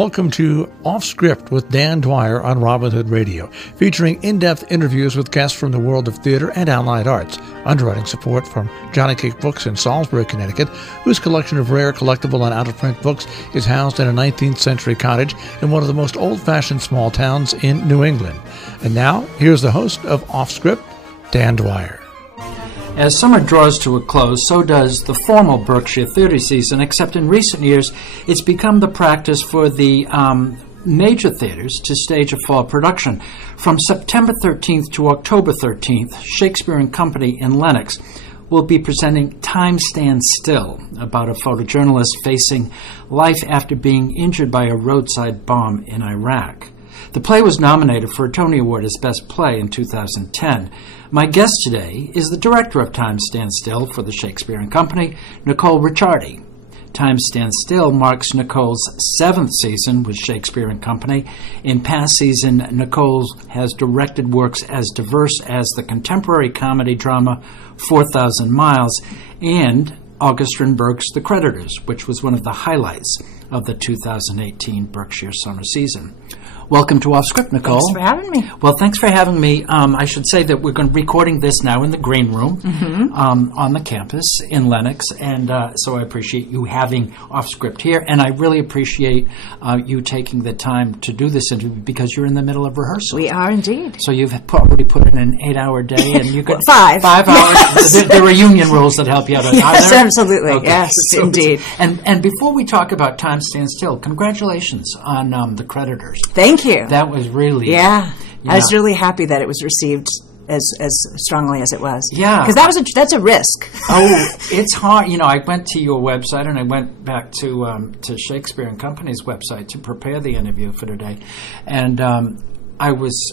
Welcome to Off Script with Dan Dwyer on Robin Hood Radio, featuring in-depth interviews with guests from the world of theater and allied arts. Underwriting support from Johnny Cake Books in Salisbury, Connecticut, whose collection of rare collectible and out-of-print books is housed in a 19th century cottage in one of the most old-fashioned small towns in New England. And now, here's the host of Off Script, Dan Dwyer. As summer draws to a close, so does the formal Berkshire theater season, except in recent years, it's become the practice for the major theaters to stage a fall production. From September 13th to October 13th, Shakespeare and Company in Lenox will be presenting Time Stands Still, about a photojournalist facing life after being injured by a roadside bomb in Iraq. The play was nominated for a Tony Award as Best Play in 2010. My guest today is the director of Time Stands Still for the Shakespeare and Company, Nicole Ricciardi. Time Stands Still marks Nicole's 7th season with Shakespeare and Company. In past season, Nicole has directed works as diverse as the contemporary comedy drama 4,000 Miles and August Strindberg's The Creditors, which was one of the highlights of the 2018 Berkshire summer season. Welcome to Off Script, Nicole. Thanks for having me. Well, thanks for having me. I should say that we're recording this now in the green room on the campus in Lenox, and so I appreciate you having Off Script here, and I really appreciate you taking the time to do this interview because you're in the middle of rehearsal. We are indeed. So you've already put in an 8-hour day, and you got 5 hours. Yes. There are union rules that help you out. Yes, absolutely. Okay. Yes, so, indeed. And before we talk about Time Stands Still, congratulations on The Creditors. Thank you. That was really... Yeah. I was really happy that it was received as strongly as it was. Yeah. Because that's a risk. Oh, it's hard. You know, I went to your website and I went back to Shakespeare and Company's website to prepare the interview for today. And I was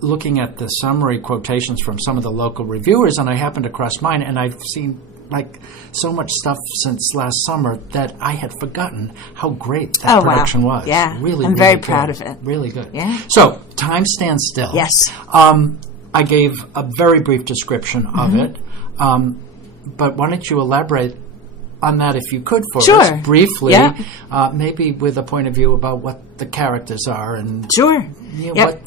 looking at the summary quotations from some of the local reviewers, and I happened across mine, and I've seen like so much stuff since last summer that I had forgotten how great that production was. Yeah, really, I'm very proud of it. Really good. Yeah. So, Time Stands Still. Yes. I gave a very brief description of it, but why don't you elaborate on that if you could for us briefly, maybe with a point of view about what the characters are and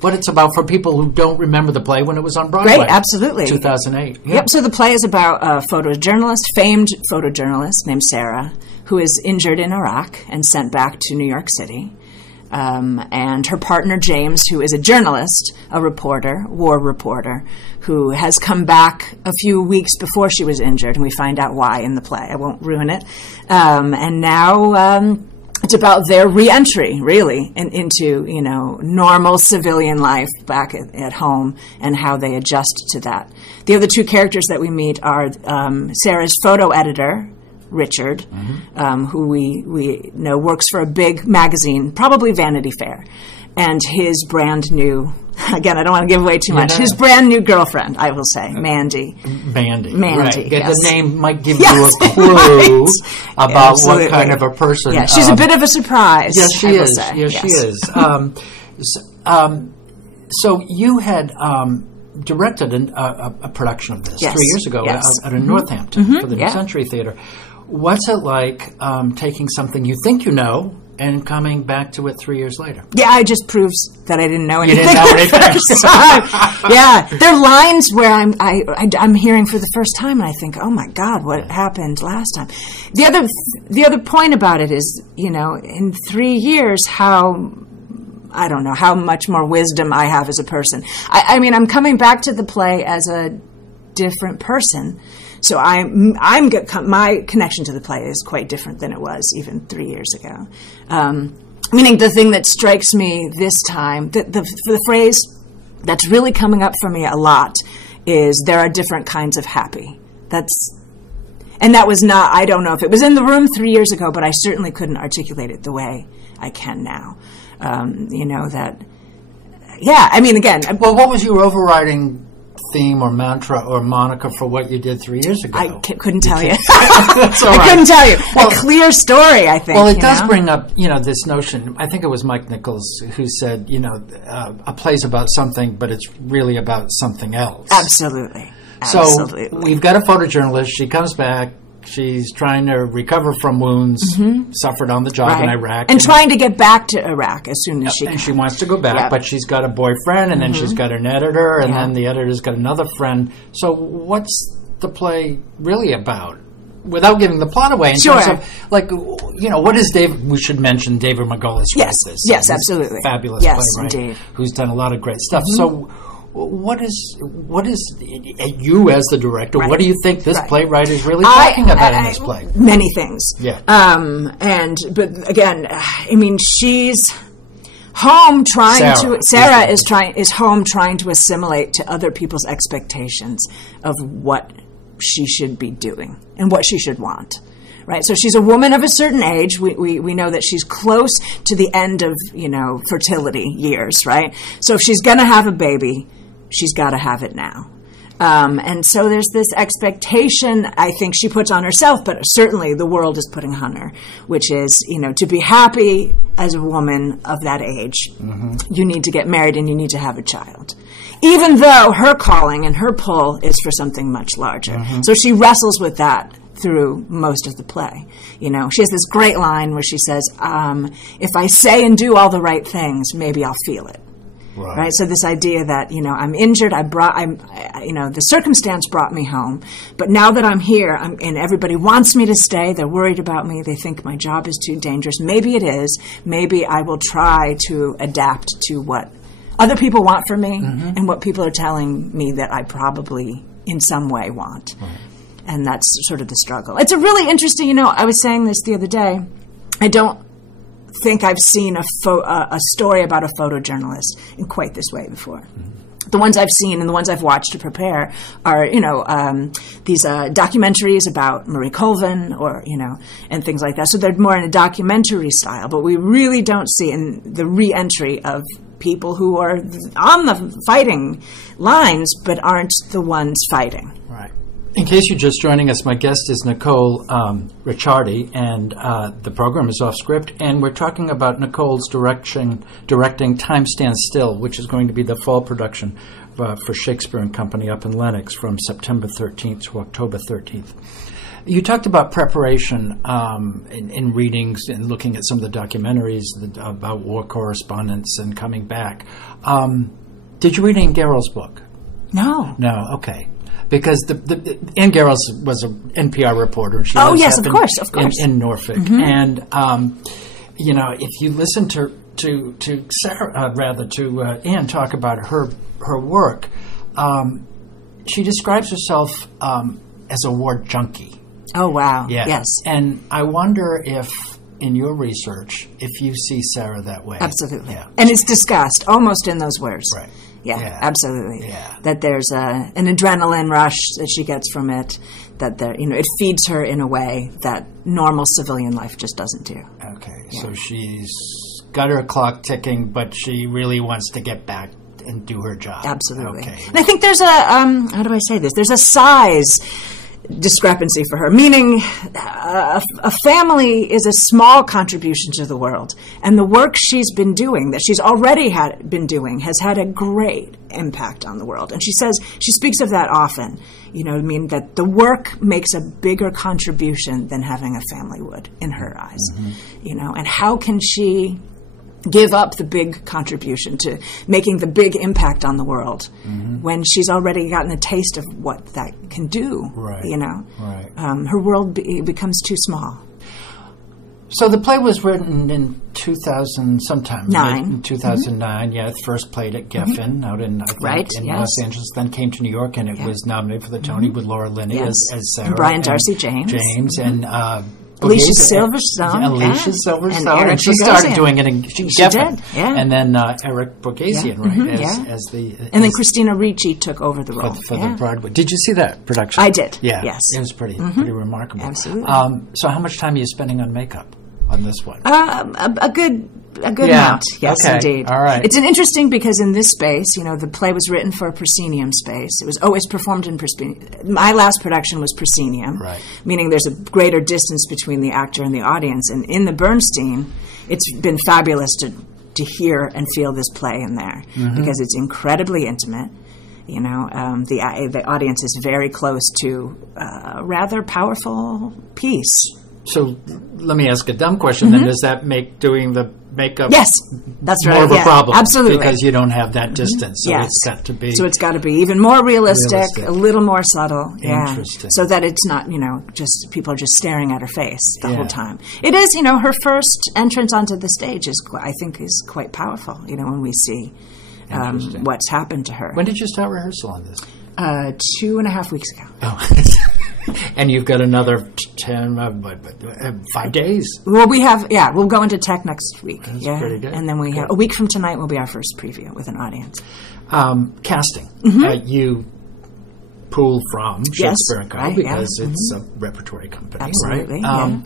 what it's about for people who don't remember the play when it was on Broadway. Great, absolutely. 2008. Yeah. Yep, so the play is about a famed photojournalist named Sarah, who is injured in Iraq and sent back to New York City. And her partner, James, who is a journalist, a reporter, war reporter, who has come back a few weeks before she was injured, and we find out why in the play. I won't ruin it. And now it's about their re-entry, really, into, normal civilian life back at home and how they adjust to that. The other two characters that we meet are Sarah's photo editor, Richard, who we know works for a big magazine, probably Vanity Fair, and his brand new, again, I don't want to give away too much, his brand new girlfriend, I will say, Mandy. Mandy, right. Yes. The name might give you a clue about what kind of a person. Yeah, she's a bit of a surprise. Yes, she is. Yes, she is. So you had directed a production of this 3 years ago out in Northampton for the New Century Theater. What's it like taking something you think you know and coming back to it 3 years later? Yeah, it just proves that I didn't know anything. You didn't know anything. Yeah, there are lines where I'm hearing for the first time, and I think, oh my God, what happened last time? The other point about it is, in 3 years, I don't know how much more wisdom I have as a person. I mean, I'm coming back to the play as a different person. So my connection to the play is quite different than it was even 3 years ago. Meaning the thing that strikes me this time, the phrase that's really coming up for me a lot is there are different kinds of happy. And that was not, I don't know if it was in the room 3 years ago, but I certainly couldn't articulate it the way I can now. Again. Well, what was your overriding theme or mantra or moniker for what you did 3 years ago? I couldn't tell you. That's all right. I couldn't tell you. Well, a clear story, I think. Well, it does bring up, this notion. I think it was Mike Nichols who said, a play's about something, but it's really about something else. Absolutely. So we've got a photojournalist. She comes back. She's trying to recover from wounds suffered on the job in Iraq. And trying to get back to Iraq as soon as she can. And she wants to go back, but she's got a boyfriend, and then she's got an editor, and then the editor's got another friend. So what's the play really about? Without giving the plot away, in terms of, like, what is David? We should mention David Margulies. Yes, absolutely. Fabulous playwright, indeed. Who's done a lot of great stuff. So, what is you as the director? What do you think this playwright is really talking about in this play? Many things. Yeah. But again, I mean, she's home Sarah is home trying to assimilate to other people's expectations of what she should be doing and what she should want, right? So she's a woman of a certain age. We know that she's close to the end of, fertility years, right? So if she's going to have a baby, she's got to have it now. And so there's this expectation I think she puts on herself, but certainly the world is putting on her, which is, to be happy as a woman of that age, you need to get married and you need to have a child. Even though her calling and her pull is for something much larger. So she wrestles with that through most of the play. She has this great line where she says, if I say and do all the right things, maybe I'll feel it. Right. So this idea that, I'm injured, the circumstance brought me home, but now that I'm here and everybody wants me to stay, they're worried about me, they think my job is too dangerous. Maybe it is. Maybe I will try to adapt to what other people want from me and what people are telling me that I probably in some way want. And that's sort of the struggle. It's a really interesting, I was saying this the other day, I don't think I've seen a story about a photojournalist in quite this way before. The ones I've seen and the ones I've watched to prepare are, these documentaries about Marie Colvin or, and things like that. So they're more in a documentary style, but we really don't see in the re-entry of people who are on the fighting lines but aren't the ones fighting. Right. In case you're just joining us, my guest is Nicole Ricciardi, and the program is Off Script, and we're talking about Nicole's directing Time Stands Still, which is going to be the fall production for Shakespeare and Company up in Lenox from September 13th to October 13th. You talked about preparation in readings and looking at some of the documentaries about war correspondence and coming back. Did you read Anne Garrell's book? No. No, okay. Because Anne Garrell was an NPR reporter. And she yes, of course. In Norfolk. And, if you listen to Sarah, to Anne talk about her work, she describes herself as a war junkie. Oh, wow. Yeah. Yes. And I wonder if, in your research, if you see Sarah that way. Absolutely. Yeah. And it's discussed almost in those words. Right. Yeah, absolutely. Yeah. That there's an adrenaline rush that she gets from it, that it feeds her in a way that normal civilian life just doesn't do. Okay, so she's got her clock ticking, but she really wants to get back and do her job. Absolutely. Okay. And I think there's how do I say this? There's a size discrepancy for her, meaning a family is a small contribution to the world, and the work she's been doing, that she's already been doing, has had a great impact on the world. And she speaks of that often, that the work makes a bigger contribution than having a family would in her eyes, and how can she give up the big contribution to making the big impact on the world when she's already gotten a taste of what that can do, right. Right. Her world becomes too small. So the play was written in 2000 sometime. 9. In 2009, yeah. It first played at Geffen out in, Los Angeles, then came to New York, and it was nominated for the Tony with Laura Linney as Sarah. And Brian Darcy James. And Alicia Silverstone. And she started doing it in Geffen. Did, yeah. And then Eric Borgesian, as the... and then Christina Ricci took over the role. For the Broadway. Did you see that production? I did, yeah. Yes. It was pretty remarkable. Absolutely. So how much time are you spending on makeup on this one? A good amount. Yes, okay. Indeed. All right. It's interesting because in this space, the play was written for a proscenium space. It was always performed in proscenium. My last production was proscenium, right. Meaning there's a greater distance between the actor and the audience. And in the Bernstein, it's been fabulous to hear and feel this play in there because it's incredibly intimate. You know, the audience is very close to a rather powerful piece. So let me ask a dumb question then. Does that make doing the makeup yes, that's right. more of a problem? Absolutely. Because you don't have that distance. So yes. it's got to be... So it's got to be even more realistic, a little more subtle. Yeah. Interesting. So that it's not, you know, just people are just staring at her face the whole time. It is, you know, her first entrance onto the stage I think is quite powerful, you know, when we see what's happened to her. When did you start rehearsal on this? 2.5 weeks ago. Oh. And you've got another 5 days. Well, we'll go into tech next week. That's pretty good. And then we have a week from tonight will be our first preview with an audience. Casting. You pull from Shakespeare and Co. because it's a repertory company, absolutely, right?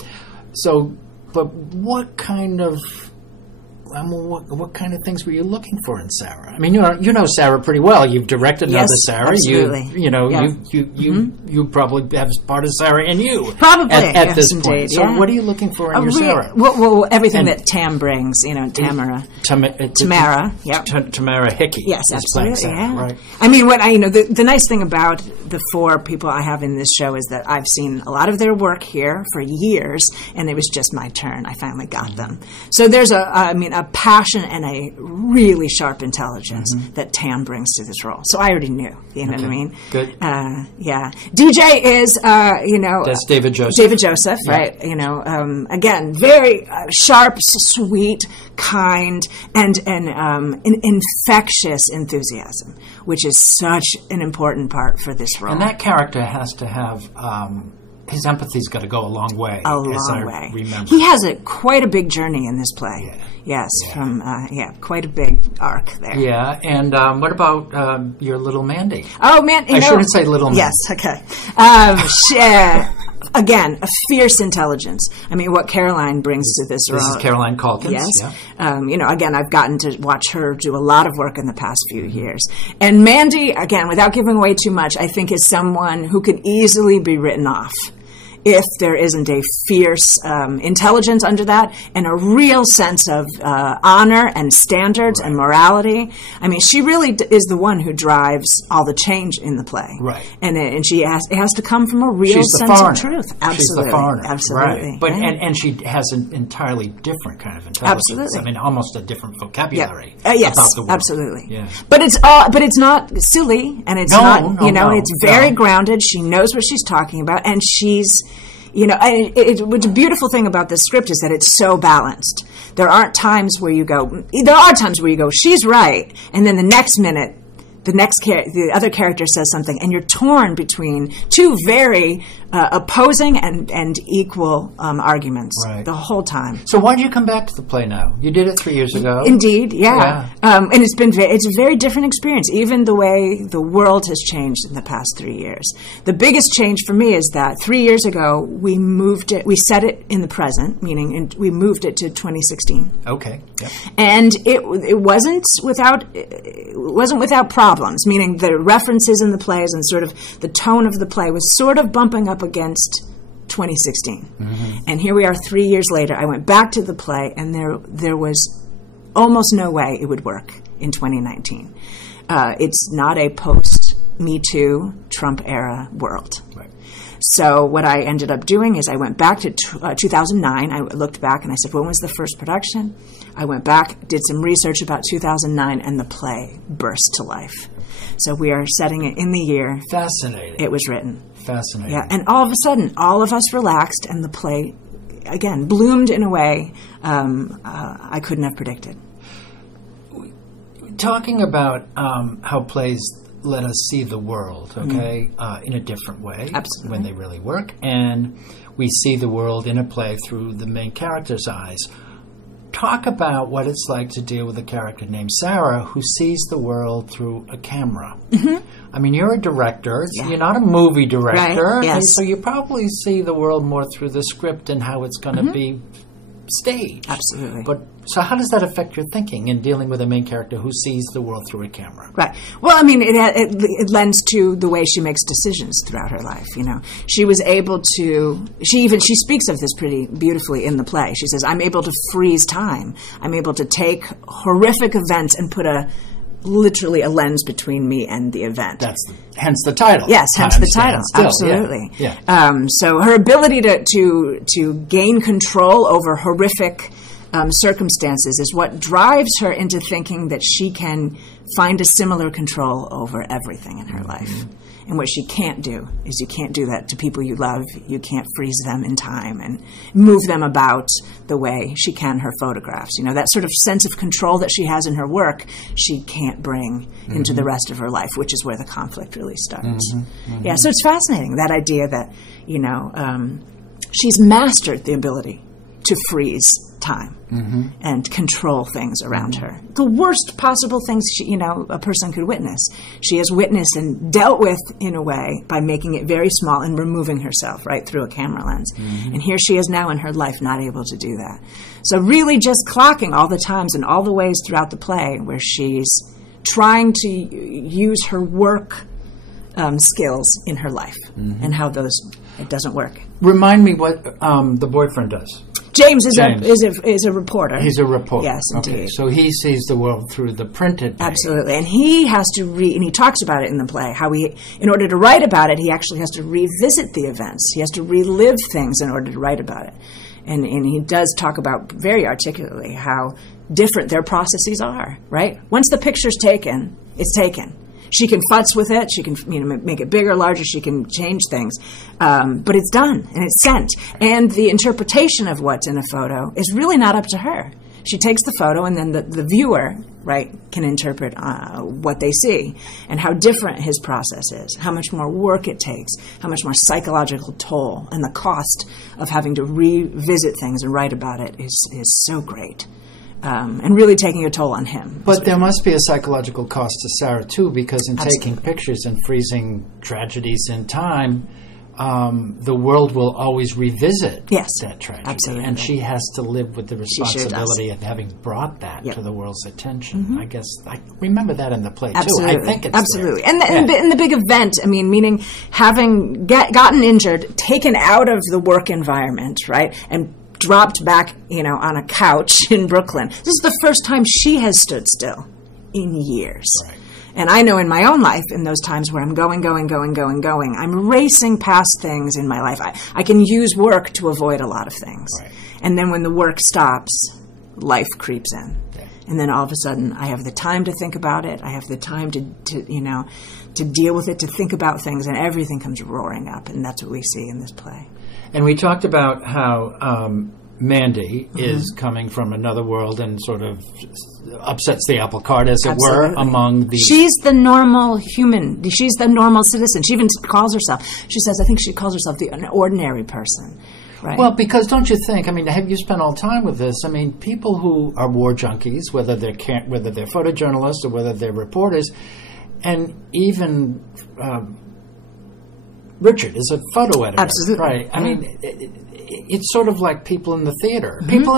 So, but what kind of... what kind of things were you looking for in Sarah? I mean, you know Sarah pretty well. You've directed another Sarah. Absolutely. You probably have part of Sarah in you. Probably at this point. Indeed, so what are you looking for in your Sarah? Well, everything that Tam brings. You know, Tamara. Yep. Tamara Hickey. Yes, absolutely. Sarah, right. I mean, the nice thing about the 4 people I have in this show is that I've seen a lot of their work here for years, and it was just my turn. I finally got them. So there's a passion and a really sharp intelligence that Tam brings to this role. So I already knew, you know what I mean? Good. DJ is, that's David Joseph. David Joseph, right? You know, again, very sharp, sweet, kind, and infectious enthusiasm, which is such an important part for this role. And that character has to have... his empathy's got to go a long way. Remember. He has quite a big journey in this play. Yeah. Yes, from quite a big arc there. Yeah, and what about your little Mandy? Oh, man, I shouldn't say little Mandy. Yes, okay. Again, a fierce intelligence. I mean, what Caroline brings to this role. This is Caroline Calkins. Yes. Yeah. Again, I've gotten to watch her do a lot of work in the past few years. And Mandy, again, without giving away too much, I think is someone who could easily be written off if there isn't a fierce intelligence under that and a real sense of honor and standards and morality. I mean, she really is the one who drives all the change in the play. Right. And it has to come from a real sense of truth. Absolutely. She's the foreigner. Absolutely. Right. But, and she has an entirely different kind of intelligence. Absolutely. I mean, almost a different vocabulary yes, about the world. Absolutely. Yeah. But it's not silly, and it's it's very grounded. She knows what she's talking about, and she's... what's a beautiful thing about this script is that it's so balanced. There are times where you go, she's right, and then the next minute, the other character says something, and you're torn between two very opposing and equal arguments the whole time. So why did you come back to the play now? You did it 3 years ago. Indeed, yeah. And it's a very different experience, even the way the world has changed in the past 3 years. The biggest change for me is that 3 years ago we set it in the present, meaning we moved it to 2016. Okay. Yep. And it wasn't without problems, meaning the references in the plays and sort of the tone of the play was sort of bumping up against 2016. Mm-hmm. And here we are 3 years later. I went back to the play, and there was almost no way it would work in 2019. It's not a post-Me Too, Trump-era world. Right. So what I ended up doing is I went back to 2009. I looked back and I said, when was the first production? I went back, did some research about 2009, and the play burst to life. So we are setting it in the year Fascinating. It was written. Fascinating. Yeah, and all of a sudden, all of us relaxed, and the play, again, bloomed in a way I couldn't have predicted. Talking about how plays let us see the world, okay, in a different way. Absolutely. When they really work. And we see the world in a play through the main character's eyes. Talk about what it's like to deal with a character named Sarah who sees the world through a camera. Mm-hmm. I mean, you're a director. Yeah. You're not a movie director. Right, yes. So you probably see the world more through the script and how it's going to be staged. Absolutely. But so how does that affect your thinking in dealing with a main character who sees the world through a camera? Right. Well, I mean, it lends to the way she makes decisions throughout her life. You know, she was able to. She speaks of this pretty beautifully in the play. She says, "I'm able to freeze time. I'm able to take horrific events and put a literally a lens between me and the event. Hence the title. Yes, hence the title. Still. Absolutely. Yeah. So her ability to gain control over horrific circumstances is what drives her into thinking that she can find a similar control over everything in her life. And what she can't do is you can't do that to people you love. You can't freeze them in time and move them about the way she can her photographs. You know, that sort of sense of control that she has in her work, she can't bring into the rest of her life, which is where the conflict really starts. Yeah, so it's fascinating, that idea that, you know, she's mastered the ability to freeze time and control things around her. The worst possible things a person could witness. She has witnessed and dealt with in a way by making it very small and removing herself right through a camera lens. And here she is now in her life not able to do that. So really just clocking all the times and all the ways throughout the play where she's trying to use her work skills in her life and how it doesn't work. Remind me what the boyfriend does. James is a reporter. He's a reporter. Yes, indeed. Okay, so he sees the world through the printed page. Absolutely, and he has to and he talks about it in the play, how in order to write about it, he actually has to revisit the events. He has to relive things in order to write about it. And he does talk about very articulately how different their processes are, right? Once the picture's taken, it's taken. She can futz with it. She can make it bigger, larger. She can change things. But it's done, and it's sent. And the interpretation of what's in a photo is really not up to her. She takes the photo, and then the viewer, right, can interpret what they see and how different his process is, how much more work it takes, how much more psychological toll, and the cost of having to revisit things and write about it is so great. And really taking a toll on him. But there must be a psychological cost to Sarah, too, because in taking pictures and freezing tragedies in time, the world will always revisit that tragedy. Absolutely. And she has to live with the responsibility of having brought that to the world's attention. I guess I remember that in the play, too. I think it's absolutely. And the big event, meaning having gotten injured, taken out of the work environment, right, and dropped back, on a couch in Brooklyn. This is the first time she has stood still in years. Right. And I know in my own life, in those times where I'm going, I'm racing past things in my life. I can use work to avoid a lot of things. Right. And then when the work stops, life creeps in. Yeah. And then all of a sudden, I have the time to think about it. I have the time to deal with it, to think about things, and everything comes roaring up. And that's what we see in this play. And we talked about how Mandy is coming from another world and sort of upsets the apple cart, as it were, among the... She's the normal human. She's the normal citizen. She even calls herself, I think she calls herself an ordinary person. Right. Well, because don't you think, have you spent all time with this? People who are war junkies, whether they're photojournalists or whether they're reporters, and even... Richard is a photo editor. Absolutely. Right. It's sort of like people in the theater. People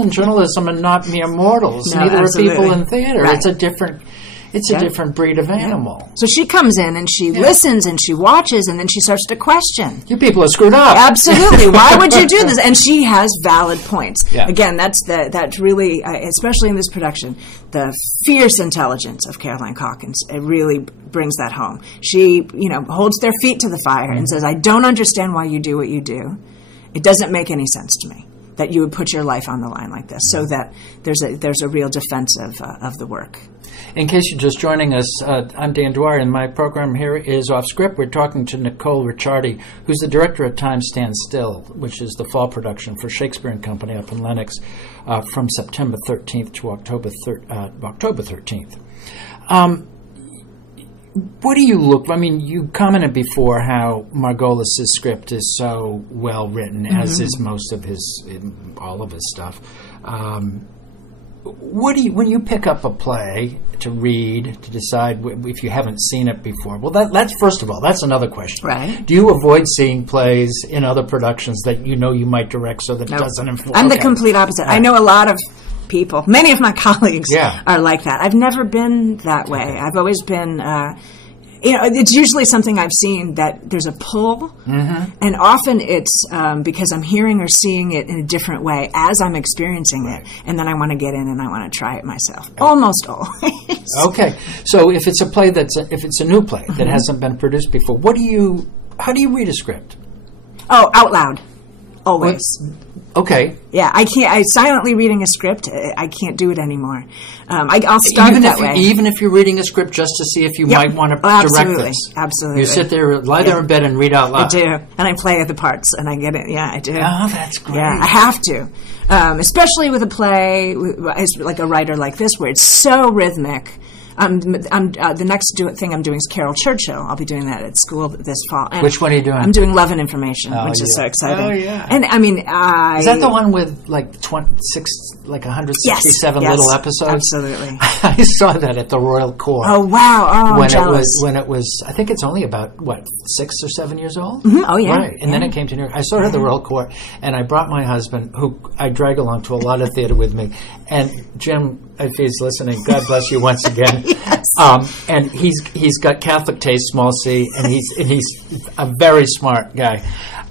in journalism are not mere mortals. No, neither absolutely. are people in theater. Right. It's a different breed of animal. So she comes in and she listens and she watches and then she starts to question. You people are screwed up. Absolutely. Why would you do this? And she has valid points. Yeah. Again, that's really, especially in this production, the fierce intelligence of Caroline Calkins. It really brings that home. She, holds their feet to the fire and says, I don't understand why you do what you do. It doesn't make any sense to me that you would put your life on the line like this, so that there's a real defense of the work. In case you're just joining us, I'm Dan Dwyer, and my program here is Off Script. We're talking to Nicole Ricciardi, who's the director of Time Stands Still, which is the fall production for Shakespeare and Company up in Lenox from September 13th to October 13th. What do you look... you commented before how Margulies' script is so well written, as is most of all of his stuff. When you pick up a play to read, to decide if you haven't seen it before? Well, that's first of all, that's another question. Right. Do you avoid seeing plays in other productions that you might direct so that it doesn't inform? I'm the complete opposite. I know a lot of people, many of my colleagues are like that. I've never been that way. I've always been it's usually something I've seen that there's a pull, and often it's because I'm hearing or seeing it in a different way as I'm experiencing it, and then I want to get in and I want to try it myself. Almost always. Okay, so if it's a play if it's a new play that hasn't been produced before, how do you read a script? Oh, out loud, always. Okay. Yeah, I can't. Silently reading a script, I can't do it anymore. I'll start that way. Even if you're reading a script just to see if you might want to direct this. Absolutely. You sit there, lie there in bed and read out loud. I do. And I play the parts and I get it. Yeah, I do. Oh, that's great. Yeah, I have to. Especially with a play, like a writer like this, where it's so rhythmic. The next thing I'm doing is Carol Churchill. I'll be doing that at school this fall. And which one are you doing? I'm doing Love and Information, which is so exciting. Oh, yeah. And I mean, is that the one with like 167 little episodes? Absolutely. I saw that at the Royal Court. Oh, wow. Oh, I'm jealous. When it was, I think it's only about, 6 or 7 years old? Mm-hmm. Oh, yeah. Right. And then it came to New York. I saw it at the Royal Court, and I brought my husband, who I drag along to a lot of theater with me. And Jim, if he's listening, God bless you once again. Yes. And he's got Catholic taste, small c, and he's a very smart guy.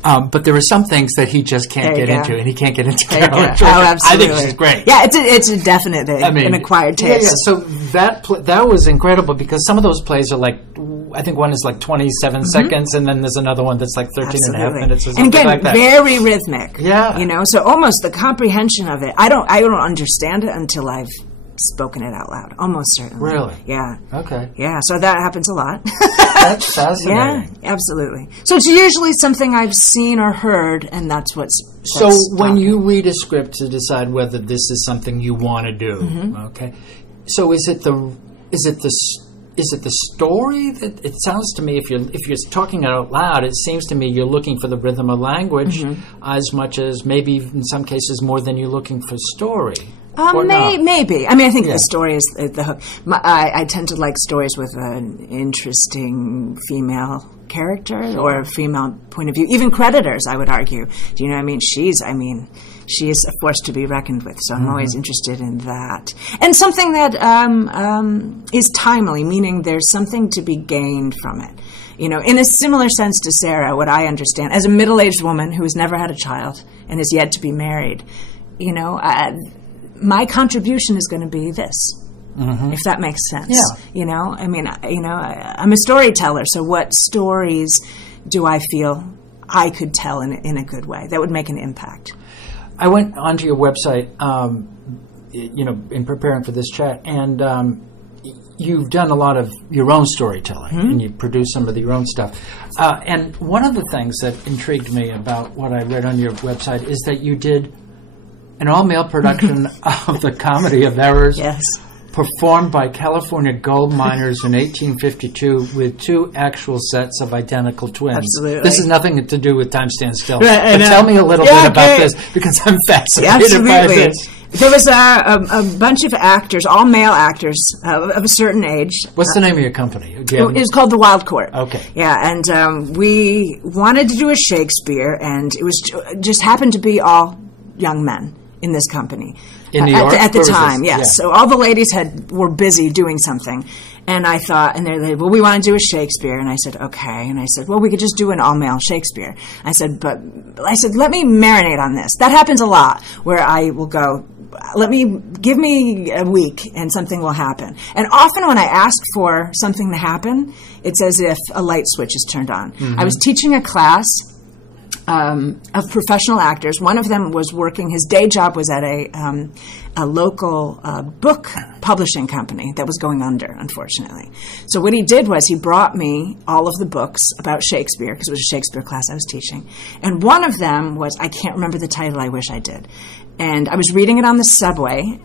But there are some things that he just can't get into, and he can't get into Carol. Oh, absolutely. I think she's great. Yeah, it's a definite an acquired taste. Yeah. So that was incredible because some of those plays are like, I think one is like 27 seconds, and then there's another one that's like 13 and a half minutes or something and again, like that. Very rhythmic. Yeah. So almost the comprehension of it. I don't understand it until I've spoken it out loud. Almost certainly. Really? Yeah. Okay. Yeah, so that happens a lot. That's fascinating. Yeah, absolutely. So it's usually something I've seen or heard, and that's what's so when you read a script to decide whether this is something you want to do, okay? So is it the story that it sounds to me if you're talking out loud, it seems to me you're looking for the rhythm of language as much as maybe in some cases more than you're looking for story. Maybe. I mean, I think the story is the hook. I tend to like stories with an interesting female character or a female point of view. Even Creditors, I would argue. Do you know what I mean? She is a force to be reckoned with, so I'm always interested in that. And something that is timely, meaning there's something to be gained from it. In a similar sense to Sarah, what I understand, as a middle-aged woman who has never had a child and is yet to be married, my contribution is going to be this. If that makes sense. Yeah. I'm a storyteller, so what stories do I feel I could tell in a good way that would make an impact? I went onto your website, in preparing for this chat, and you've done a lot of your own storytelling, and you've produced some of your own stuff. And one of the things that intrigued me about what I read on your website is that you did an all-male production of The Comedy of Errors, performed by California gold miners in 1852 with 2 actual sets of identical twins. Absolutely. This has nothing to do with Time Stands Still. Right, but tell me a little bit about this, because I'm fascinated by this. There was a bunch of actors, all male actors of a certain age. What's the name of your company? Again? It was called The Wild Court. Okay. Yeah, and we wanted to do a Shakespeare, and it was just happened to be all young men in this company. In New York? At the time, yes. Yeah. So all the ladies were busy doing something. And I thought, and they're like, well, we want to do a Shakespeare. And I said, okay. And I said, well, we could just do an all-male Shakespeare. I said, let me marinate on this. That happens a lot, where I will go, give me a week and something will happen. And often when I ask for something to happen, it's as if a light switch is turned on. I was teaching a class of professional actors. One of them was working, his day job was at a local book publishing company that was going under, unfortunately. So what he did was he brought me all of the books about Shakespeare, because it was a Shakespeare class I was teaching. And one of them was, I can't remember the title, I wish I did. And I was reading it on the subway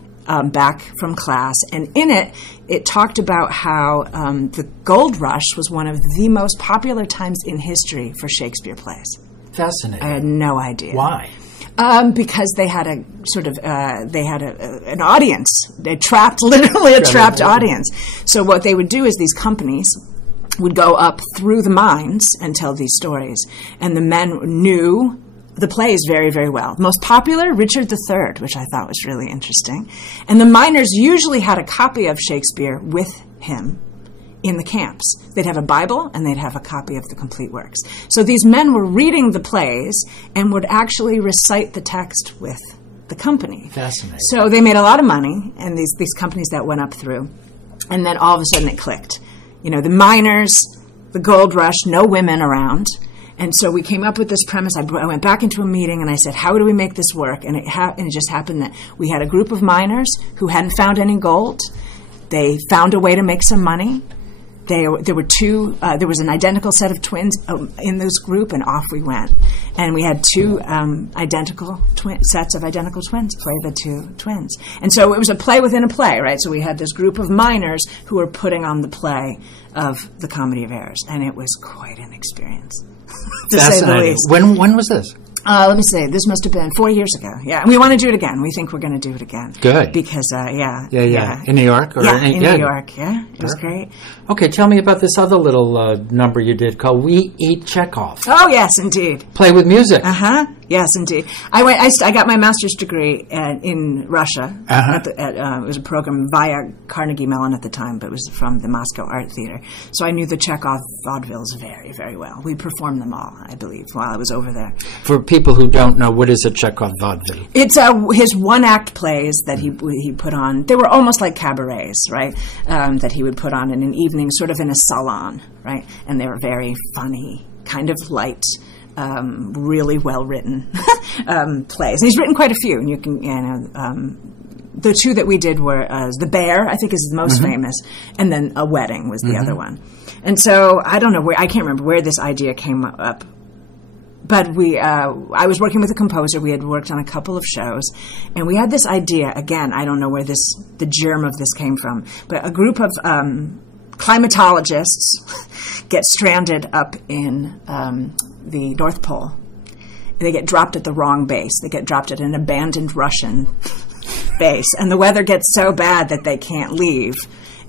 back from class, and in it talked about how the gold rush was one of the most popular times in history for Shakespeare plays. Fascinating. I had no idea. Why? Because they had a sort of an audience. They literally a trapped audience. So what they would do is these companies would go up through the mines and tell these stories, and the men knew the plays very, very well. Most popular, Richard III, which I thought was really interesting. And the miners usually had a copy of Shakespeare with him in the camps. They'd have a Bible and they'd have a copy of the complete works. So these men were reading the plays and would actually recite the text with the company. Fascinating. So they made a lot of money, and these companies that went up through. And then all of a sudden it clicked. You know, the miners, the gold rush, no women around. And so we came up with this premise. I went back into a meeting and I said, how do we make this work? And it just happened that we had a group of miners who hadn't found any gold. They found a way to make some money. There was an identical set of twins in this group, and off we went. And we had two sets of identical twins play the two twins. And so it was a play within a play, right? So we had this group of miners who were putting on the play of the Comedy of Errors, and it was quite an experience, to say the least. When was this? Let me see. This must have been 4 years ago. Yeah, and we want to do it again. We think we're going to do it again. Good. Because, yeah. In New York? In New York, yeah. It was great. Okay, tell me about this other little number you did called We Eat Chekhov. Oh, yes, indeed. Play with music. Uh-huh. Yes, indeed. I got my master's degree in Russia. It was a program via Carnegie Mellon at the time, but it was from the Moscow Art Theater. So I knew the Chekhov vaudevilles very, very well. We performed them all, I believe, while I was over there. For people who don't know, what is a Chekhov vaudeville? It's his one-act plays that he put on. They were almost like cabarets, right, that he would put on in an evening, sort of in a salon, right? And they were very funny, kind of light, really well-written plays. And he's written quite a few, and you can, the two that we did were The Bear, I think, is the most famous, and then A Wedding was the other one. And so I don't know I can't remember where this idea came up. But I was working with a composer. We had worked on a couple of shows, and we had this idea. Again, I don't know where the germ of this came from, but a group of climatologists get stranded up in the North Pole. They get dropped at the wrong base. They get dropped at an abandoned Russian base, and the weather gets so bad that they can't leave.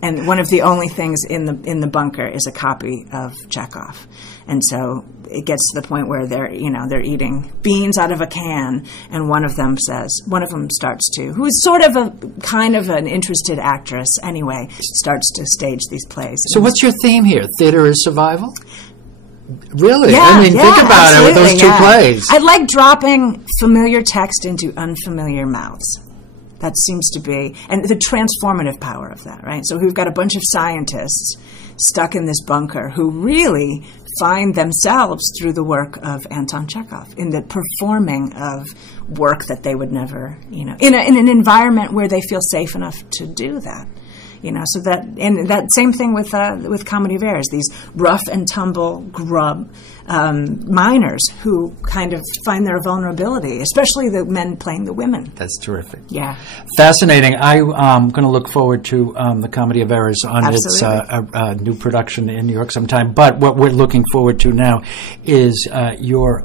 And one of the only things in the bunker is a copy of Chekhov. And so it gets to the point where they're eating beans out of a can, and one of them starts to, who's sort of a kind of an interested actress anyway, starts to stage these plays. So what's your theme here? Theater is survival? Really? Yeah, think about it with those two plays. I like dropping familiar text into unfamiliar mouths. That seems to be, and the transformative power of that, right? So we've got a bunch of scientists stuck in this bunker who really find themselves through the work of Anton Chekhov, in the performing of work that they would never, in an environment where they feel safe enough to do that. So that same thing with Comedy of Errors, these rough and tumble grub miners who kind of find their vulnerability, especially the men playing the women. That's terrific. Yeah. Fascinating. I'm going to look forward to the Comedy of Errors on Absolutely. its new production in New York sometime. But what we're looking forward to now is your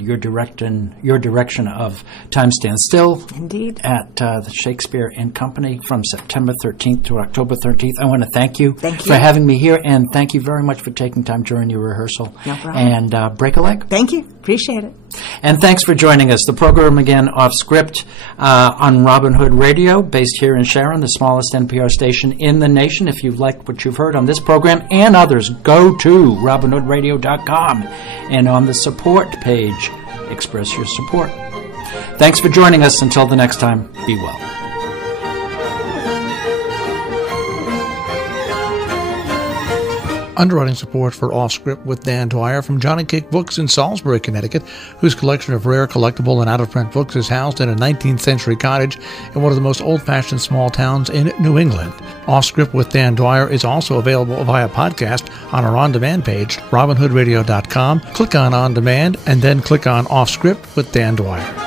direction of Time Stands Still. Indeed. At the Shakespeare and Company from September 13th to October 13th. I want to thank you for having me here, and thank you very much for taking time during your rehearsal. No problem. And break a leg. Thank you. Appreciate it. And thanks for joining us. The program again off script on Robin Hood Radio, based here in Sharon, the smallest NPR station in the nation. If you've liked what you've heard on this program and others, go to robinhoodradio.com and on the support page, express your support. Thanks for joining us. Until the next time, be well. Underwriting support for Off Script with Dan Dwyer from Johnny Cake Books in Salisbury, Connecticut, whose collection of rare, collectible, and out-of-print books is housed in a 19th century cottage in one of the most old-fashioned small towns in New England. Off Script with Dan Dwyer is also available via podcast on our on-demand page, robinhoodradio.com. Click on On Demand, and then click on Off Script with Dan Dwyer.